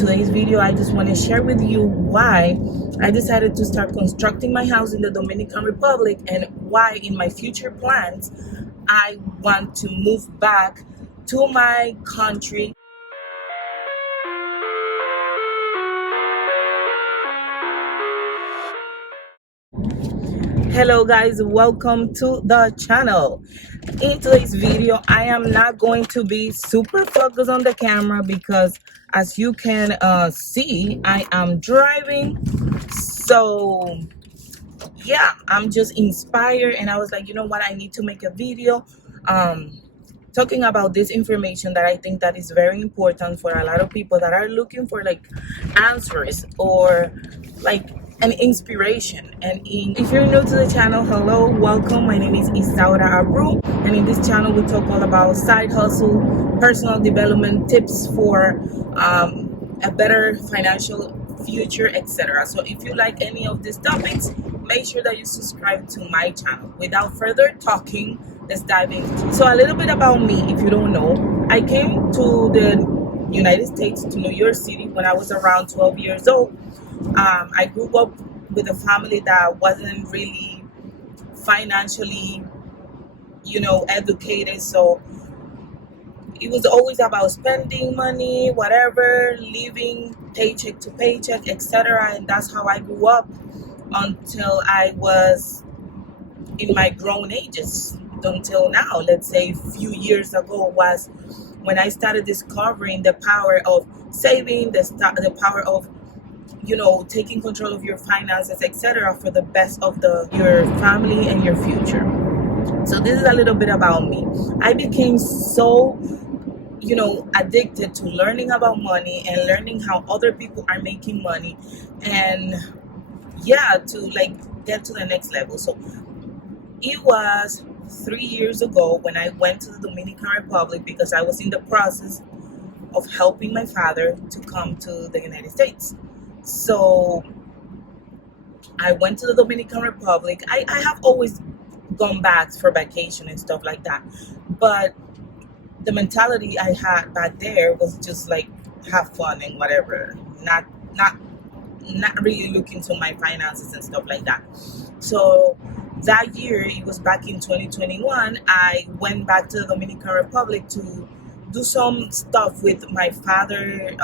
today's video, I just want to share with you why I decided to start constructing my house in the Dominican Republic and why in my future plans I want to move back to my country. Hello guys, welcome to the channel. In today's video, I am not going to be super focused on the camera because as you can see, I am driving. So yeah, I'm just inspired and I was like, you know what, I need to make a video talking about this information that I think that is very important for a lot of people that are looking for like answers or like an inspiration. And if you're new to the channel, hello, welcome. My name is Isaura Abreu, and in this channel we talk all about side hustle, personal development tips for a better financial future, etc. So if you like any of these topics, make sure that you subscribe to my channel. Without further talking, let's dive in. So a little bit about me, if you don't know, I came to the United States, to New York City, when I was around 12 years old. I grew up with a family that wasn't really financially, educated. So it was always about spending money, whatever, living paycheck to paycheck, etc. And that's how I grew up until I was in my grown ages. Until now, let's say a few years ago was when I started discovering the power of saving, the power of taking control of your finances, etc., for the best of your family and your future. So this is a little bit about me. I became so addicted to learning about money and learning how other people are making money, and to like get to the next level. So it was 3 years ago when I went to the Dominican Republic because I was in the process of helping my father to come to the United States. So I went to the Dominican Republic. I have always gone back for vacation and stuff like that, but the mentality I had back there was just like have fun and whatever, not really looking to my finances and stuff like that. So that year, it was back in 2021, I went back to the Dominican Republic to do some stuff with my father,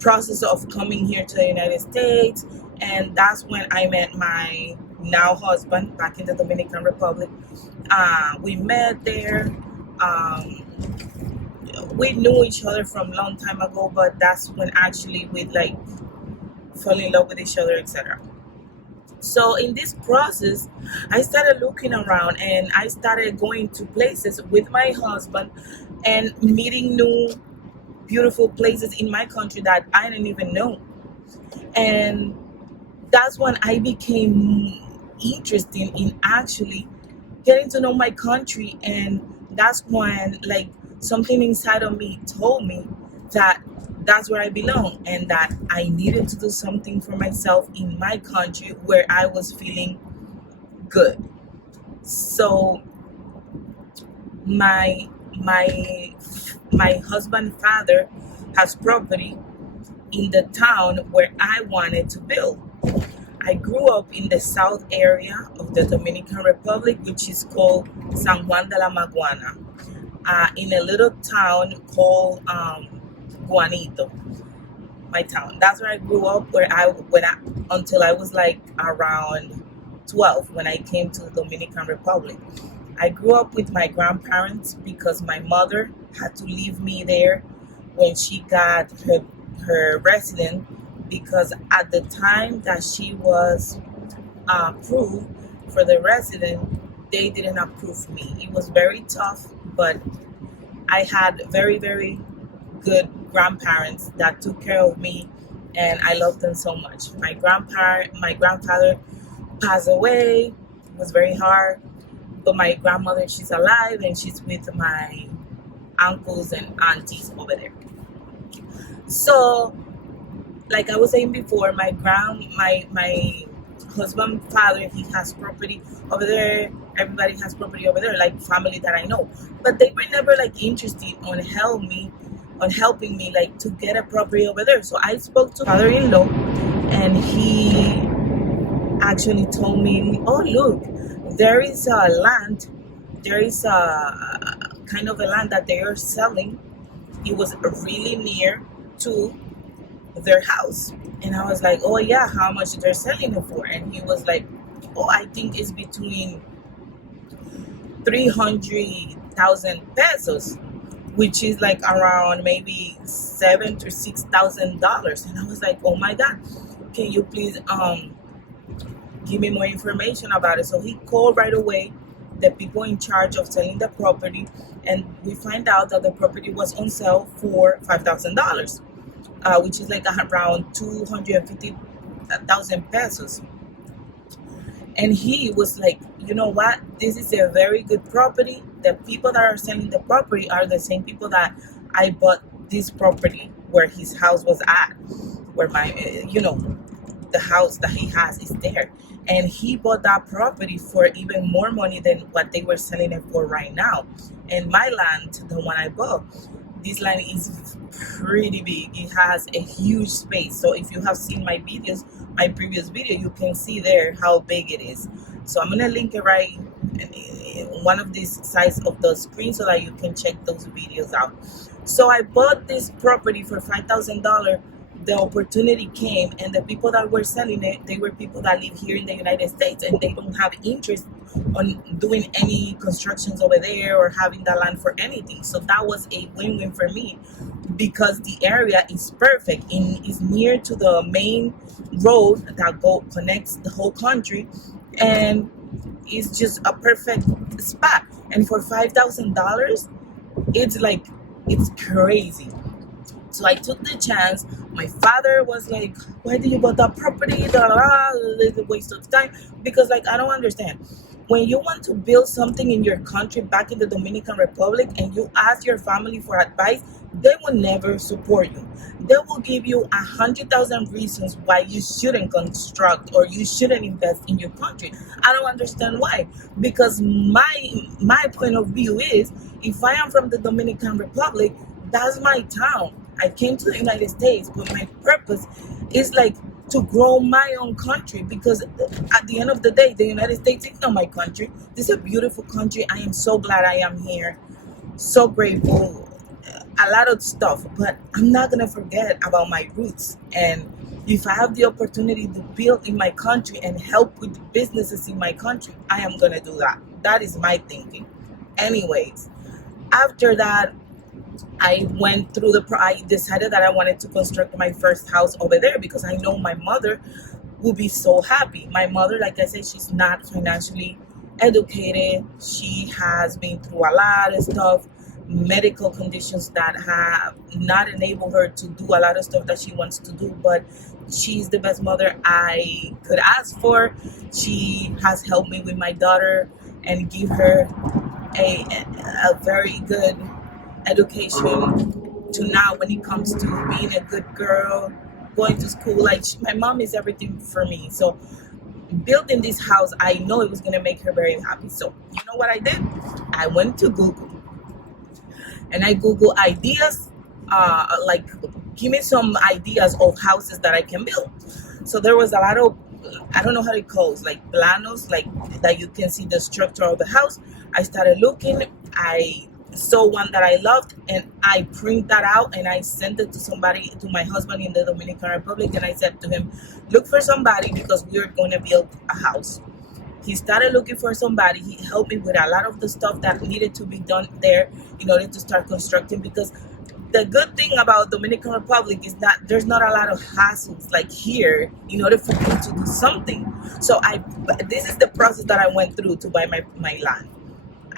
process of coming here to the United States. And that's when I met my now husband back in the Dominican Republic. We met there. We knew each other from a long time ago, but that's when actually we like fell in love with each other, etc. So in this process, I started looking around and I started going to places with my husband and meeting new beautiful places in my country that I didn't even know. And that's when I became interested in actually getting to know my country. And that's when like something inside of me told me that that's where I belong and that I needed to do something for myself in my country where I was feeling good. So my husband's father has property in the town where I wanted to build. I grew up in the south area of the Dominican Republic, which is called San Juan de la Maguana, in a little town called Juanito, my town. That's where I grew up, until I was like around 12 when I came to the Dominican Republic. I grew up with my grandparents because my mother had to leave me there when she got her resident, because at the time that she was approved for the resident, they didn't approve me. It was very tough, but I had very, very good grandparents that took care of me, and I loved them so much. My grandfather passed away. It was very hard, but my grandmother, she's alive and she's with my uncles and aunties over there. So like I was saying before, my husband's father, he has property over there. Everybody has property over there, like family that I know, but they were never like interested on help me on helping me like to get a property over there. So I spoke to father-in-law, and he actually told me, oh look, there is a land, there is a kind of a land that they are selling. It was really near to their house. And I was like, oh yeah, how much they're selling it for? And he was like, oh, I think it's between 300,000 pesos, which is like around maybe $7,000 to $6,000. And I was like, oh my God, can you please give me more information about it? So he called right away the people in charge of selling the property, and we find out that the property was on sale for $5,000, which is like around 250,000 pesos. And he was like, you know what? This is a very good property. The people that are selling the property are the same people that I bought this property where his house was at, where my, the house that he has is there. And he bought that property for even more money than what they were selling it for right now. And my land, the one I bought, this land is pretty big. It has a huge space. So if you have seen my videos, my previous video, you can see there how big it is. So I'm gonna link it right in one of these sides of the screen so that you can check those videos out. So I bought this property for $5,000. The opportunity came, and the people that were selling it, they were people that live here in the United States, and they don't have interest on doing any constructions over there or having that land for anything. So that was a win-win for me, because the area is perfect and is near to the main road that connects the whole country, and it's just a perfect spot. And for $5,000, it's crazy. So I took the chance. My father was like, why do you buy that property? It's a waste of time. Because I don't understand. When you want to build something in your country back in the Dominican Republic and you ask your family for advice, they will never support you. They will give you 100,000 reasons why you shouldn't construct or you shouldn't invest in your country. I don't understand why. Because my point of view is, if I am from the Dominican Republic, that's my town. I came to the United States, but my purpose is to grow my own country, because at the end of the day, the United States is not my country. This is a beautiful country. I am so glad I am here. So grateful. A lot of stuff, but I'm not going to forget about my roots. And if I have the opportunity to build in my country and help with businesses in my country, I am going to do that. That is my thinking. Anyways, after that, I decided that I wanted to construct my first house over there, because I know my mother will be so happy. My mother, like I said, she's not financially educated. She has been through a lot of stuff, medical conditions that have not enabled her to do a lot of stuff that she wants to do, but she's the best mother I could ask for. She has helped me with my daughter and give her a very good education to now when it comes to being a good girl, going to school. My mom is everything for me. So building this house, I know it was going to make her very happy. So you know what I did? I went to Google and I Googled ideas, give me some ideas of houses that I can build. So there was a lot of, I don't know how it calls, planos, that you can see the structure of the house. I started looking. I saw one that I loved, and I print that out and I sent it to my husband in the Dominican Republic, and I said to him, look for somebody, because we are going to build a house. He started looking for somebody. He helped me with a lot of the stuff that needed to be done there in order to start constructing, because the good thing about Dominican Republic is that there's not a lot of hassles like here in order for you to do something. So this is the process that I went through to buy my land.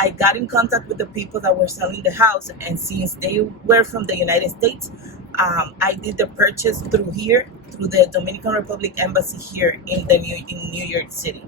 I got in contact with the people that were selling the house, and since they were from the United States, I did the purchase through the Dominican Republic Embassy here in New York City.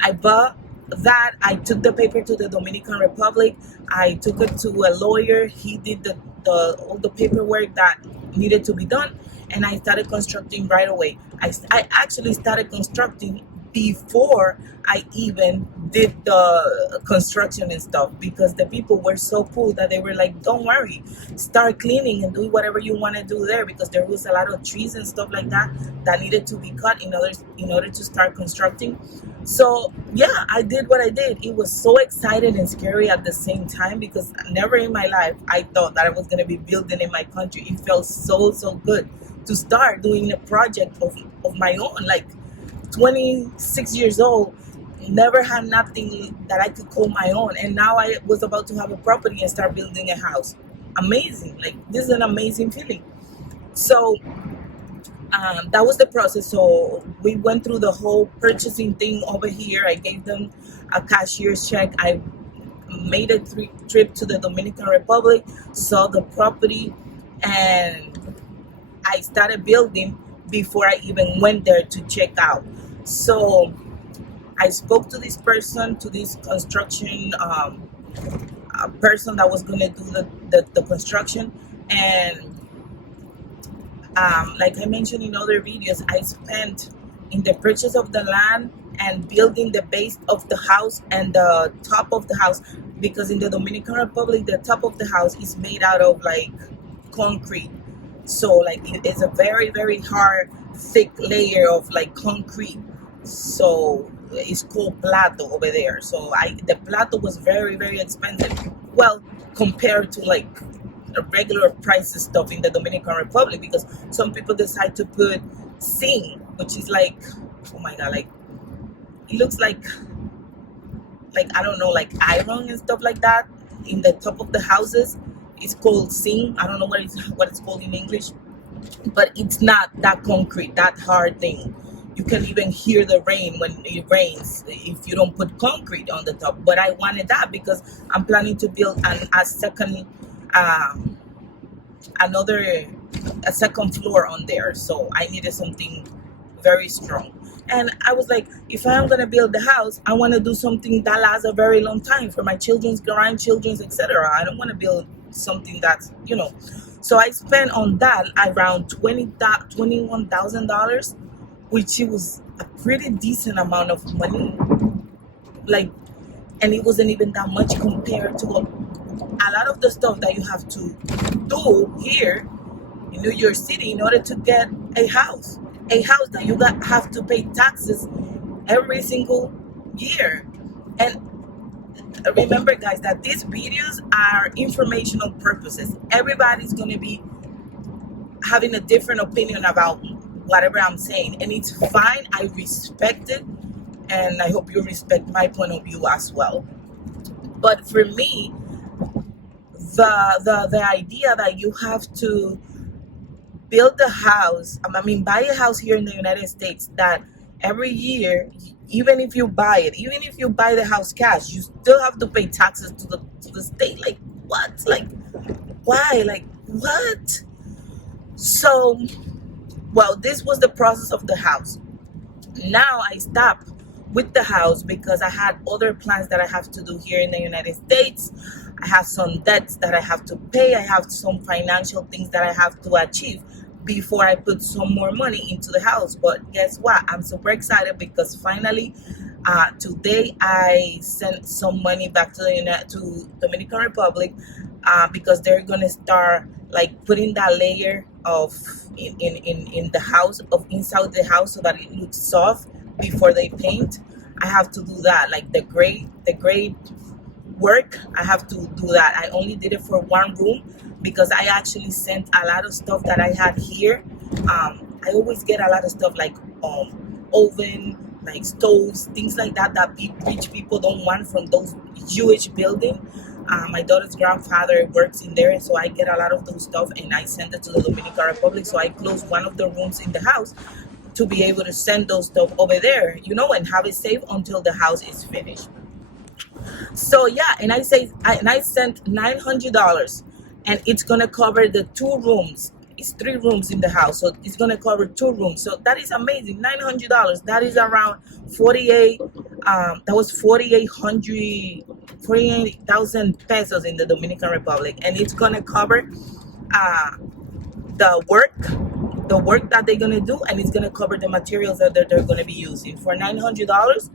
I bought that. I took the paper to the Dominican Republic. I took it to a lawyer. He did all the paperwork that needed to be done, and I started constructing right away. I actually started constructing before I even did the construction and stuff, because the people were so cool that they were like, don't worry, start cleaning and do whatever you want to do there, because there was a lot of trees and stuff like that that needed to be cut in order to start constructing. So yeah, I did what I did. It was so exciting and scary at the same time, because never in my life I thought that I was going to be building in my country. It felt so good to start doing a project of my own. Like 26 years old, never had nothing that I could call my own, and now I was about to have a property and start building a house. Amazing. Like, this is an amazing feeling. So that was the process. So we went through the whole purchasing thing over here. I gave them a cashier's check. I made a trip to the Dominican Republic, saw the property, and I started building before I even went there to check out. So I spoke to this person, to this construction person that was going to do the construction. And like I mentioned in other videos, I spent in the purchase of the land and building the base of the house and the top of the house, because in the Dominican Republic, the top of the house is made out of like concrete. So like it is a very hard, thick layer of like concrete. So it's called plato over there. So the plato was very expensive. Well, compared to like a regular prices stuff in the Dominican Republic, because some people decide to put zinc, which is like, oh my god, like it looks like I don't know, like iron and stuff like that in the top of the houses. It's called zinc. I don't know what it's called in English, but it's not that concrete, that hard thing. You can even hear the rain when it rains if you don't put concrete on the top. But I wanted that because I'm planning to build a second floor on there. So I needed something very strong. And I was like, if I'm going to build the house, I want to do something that lasts a very long time for my children's, grandchildren's, etc. I don't want to build something that's, So I spent on that around $21,000, which was a pretty decent amount of money. Like, and it wasn't even that much compared to a lot of the stuff that you have to do here in New York City in order to get a house that you have to pay taxes every single year. And remember, guys, that these videos are informational purposes. Everybody's going to be having a different opinion about whatever I'm saying, and it's fine. I respect it, and I hope you respect my point of view as well. But for me, the idea that you have to build a house, buy a house here in the United States, that every year, even if you buy the house cash, you still have to pay taxes to the state. Like, what? Like, why? Like, what? So, well, this was the process of the house. Now I stopped with the house because I had other plans that I have to do here in the United States. I have some debts that I have to pay. I have some financial things that I have to achieve before I put some more money into the house. But guess what? I'm super excited because finally today I sent some money back to Dominican Republic because they're gonna start like putting that layer of in the house, of inside the house, so that it looks soft before they paint. I have to do that, like the gray work. I have to do that. I only did it for one room because I actually sent a lot of stuff that I had here. I always get a lot of stuff like oven, like stoves, things like that rich people don't want from those huge buildings. My daughter's grandfather works in there, so I get a lot of those stuff, and I send it to the Dominican Republic. So I close one of the rooms in the house to be able to send those stuff over there, and have it safe until the house is finished. So yeah, and I sent $900, and it's gonna cover the 2 rooms. It's 3 rooms in the house, so it's gonna cover 2 rooms. So that is amazing. $900. That is around 48. That was 48,000 pesos in the Dominican Republic, and it's gonna cover the work the work that they're gonna do, and it's gonna cover the materials that they're gonna be using for $900.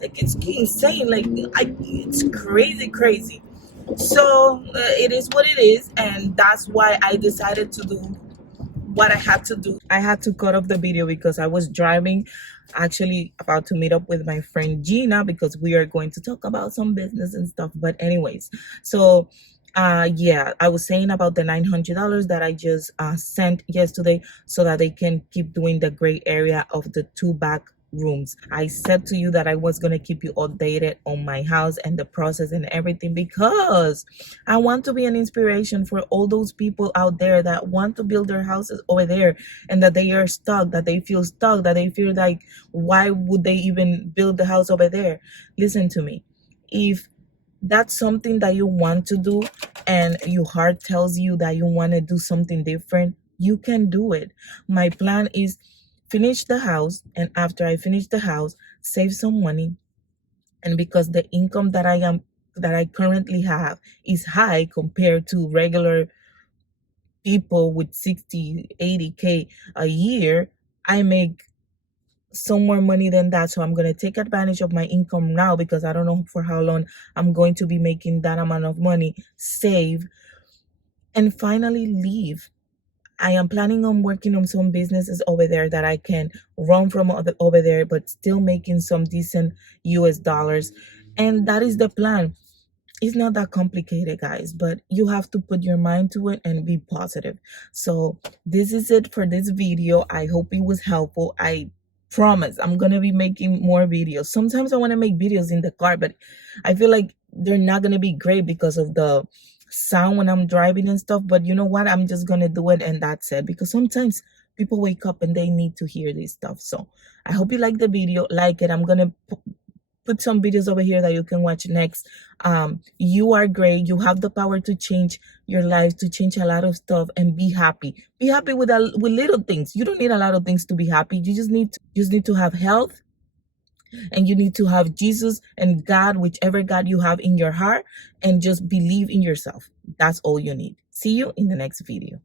Like, it's insane. Like, it's crazy. So it is what it is, and that's why I decided to do what I had to do. I had to cut off the video because I was driving, actually about to meet up with my friend Gina, because we are going to talk about some business and stuff. But anyways, so yeah, I was saying about the $900 that I just sent yesterday, so that they can keep doing the gray area of the 2 back rooms. I said to you that I was going to keep you updated on my house and the process and everything, because I want to be an inspiration for all those people out there that want to build their houses over there, and that they are stuck, that they feel stuck, that they feel like, why would they even build the house over there? Listen to me. If that's something that you want to do, and your heart tells you that you want to do something different, you can do it. My plan is finish the house, and after I finish the house, save some money. And because the income that I currently have is high compared to regular people with 60, 80K a year, I make some more money than that. So I'm going to take advantage of my income now, because I don't know for how long I'm going to be making that amount of money, save, and finally leave. I am planning on working on some businesses over there that I can run from over there, but still making some decent US dollars. And that is the plan. It's not that complicated, guys, but you have to put your mind to it and be positive. So this is it for this video. I hope it was helpful. I promise I'm gonna be making more videos. Sometimes I want to make videos in the car, but I feel like they're not gonna be great because of the sound when I'm driving and stuff. But you know what, I'm just gonna do it, and that's it, because sometimes people wake up and they need to hear this stuff. So I hope you like the video. Like it. I'm gonna put some videos over here that you can watch next. You are great. You have the power to change your life, to change a lot of stuff, and be happy. Be happy with little things. You don't need a lot of things to be happy. You just need to have health, and you need to have Jesus and God, whichever God you have in your heart, and just believe in yourself. That's all you need. See you in the next video.